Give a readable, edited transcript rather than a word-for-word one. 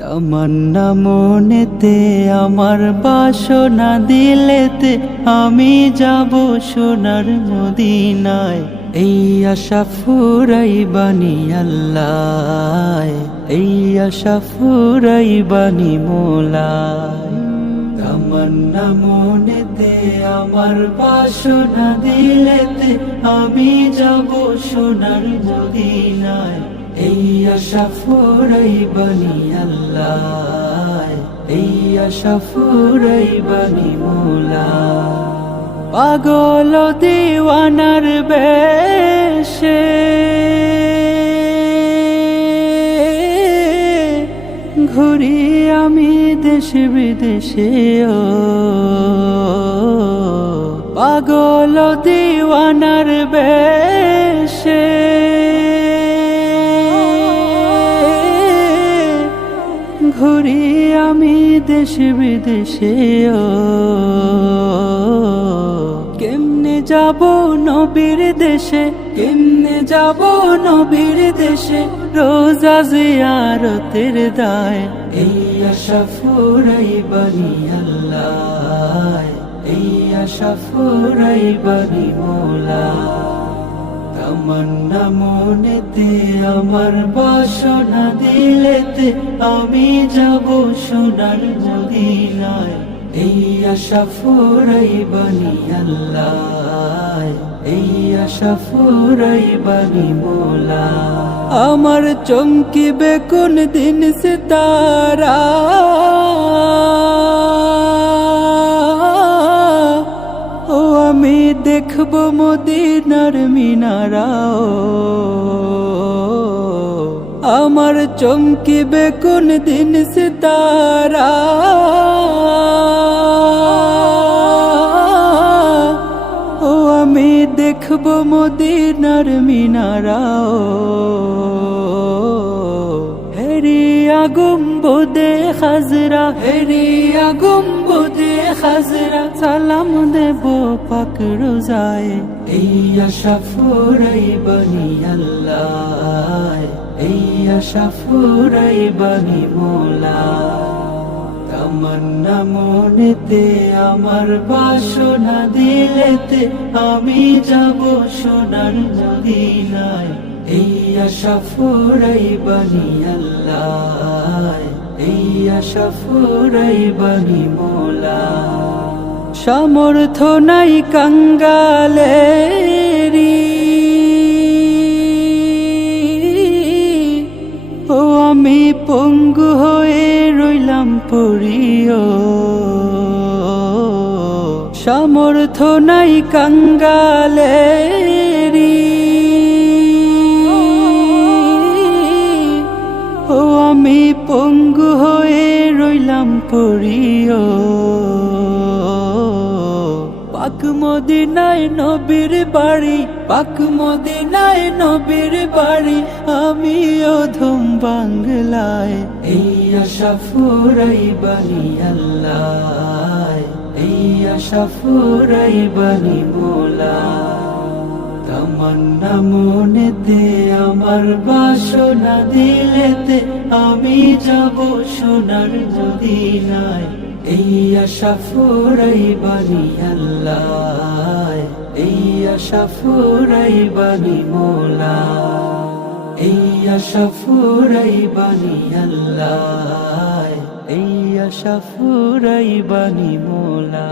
তামান্না মনেতে আমার বাসনা দিলেতে আমি যাব সোনার মদিনায়। এই আশা ফুরাইবানি আল্লাহ, এই আশা ফুরাইবানি মোলায়। তামান্না মনেতে আমার বাসনা দিলেতে আমি যাব সোনার মদিনায়। এই আশা ফুরাইবানি আল্লাহ, এই আশা ফুরাইবানি মোলা। পাগল দিওয়ানার বেশে ঘুরি আমি দেশে বিদেশে, ও পাগল দিওয়ানার বেশে ঘুরি আমি দেশে বিদেশে, ও কেমনে যাব নবীর দেশে, কেমনে যাব নবীর দেশে, রোজা জিয়ারতের দায়। এই আশা ফুরাইবানি আল্লাহ, এই আশা ফুরাইবানি মোলা। তামান্না মনেতে আমার বাসনা দিলেতে আমি যাব সোনার মদিনায়। এই আশা ফুরাইবানি আল্লাহ, এই আশা ফুরাইবানি মোলা। আমার চমকিবে কোন দিন সিতারা, ও আমি দেখব মদিনার মিনারা। আমার চমকিবে কোন দিন সিতারা, ও আমি দেখব মদিনার মিনারা। হেরিয়া গুম্বদে খাজরা, হেরিয়া গুম্বদে খাজরা, সালাম দেব পাক রোজায়। এই আশা ফুরাইবানি আল্লাহ, এই আশা ফুরাইবানি মোলা। তামান্না মনেতে আমার বাসনা দিলেতে আমি যাব সোনার মদিনায়। এই আশা ফুরাইবানি আল্লাহ, এই আশা ফুরাইবানি মোলা। সামর্থ্য নাই কাঙ্গালেরি, ও আমি পঙ্গু হয়ে রইলাম পড়িও। সামর্থ্য নাই কাঙ্গালেরি, ও আমি পঙ্গু হয়ে রইলাম পড়িও। পাক মদিনায় নবীর বাড়ি, পাক মদিনায় নবীর বাড়ি, আমি অধম বাংলায়। এই আশা ফুরাইবানি আল্লাহ, এই আশা ফুরাইবানি মোলা। তামান্না মনেতে আমার বাসনা দিলেতে আমি যাব সোনার মদিনায়। এই আশা ফুরাইবানি আল্লাহ, এই আশা ফুরাইবানি মোলা। এই আশা ফুরাইবানি আল্লাহ, এই আশা ফুরাইবানি মোলা।